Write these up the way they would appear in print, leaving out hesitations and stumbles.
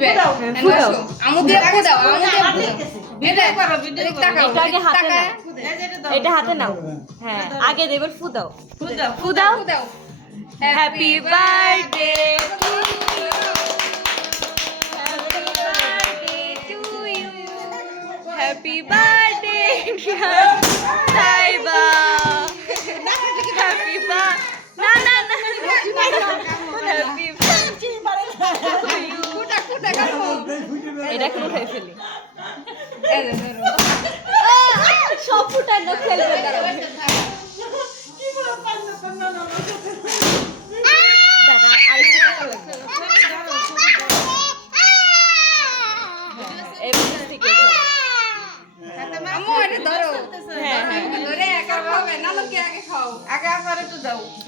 এটা হাতে নাও। হ্যাঁ আগে দেবার ফু দাও, ফু দাও। Happy birthday happy birthday Saiba. Happy না না না হ্যাপি এটা এখন উঠাই ফেলি। সব ফুটার না ফেলবে দাদা আরেকটু টাকা লাগবে।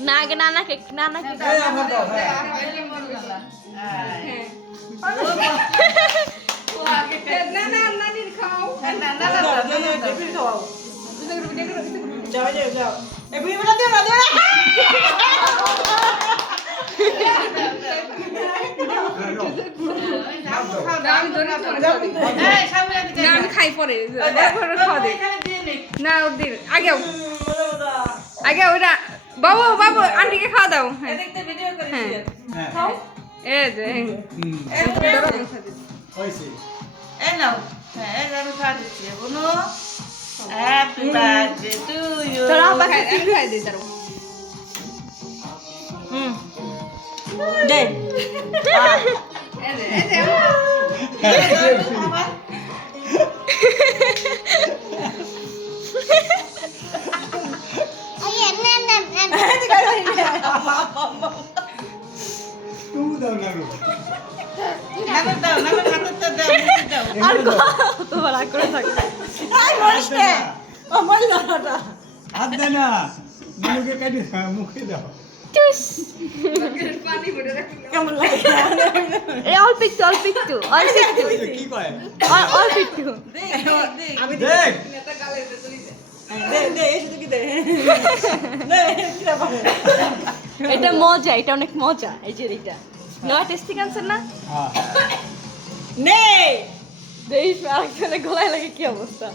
না আগে নানাকে নানাকে আমি খাই পরে না ওদের আগেও আগে ওটা বাবু বাবু আন্টিকে খাওয়া দাও। হ্যাঁ এই যে Happy birthday to you. চলো আব্বাকে তিন খাই দিই তারও। দে আর তোমার আগ করে থাকে আমার দাদাটা হাত দে না মুখে কাটি মুখে দাও। কেমন লাগে অল্প একটু অল্প একটু অল্প একটু কি কয় অল্প একটু আমি দেখ এটা মজা, এটা অনেক মজা। এই যে এটা নয়া টেস্টি ক্যান্সার না হ্যাঁ নেই দেখ আরেকজনের গলায় লাগে কি অবস্থা।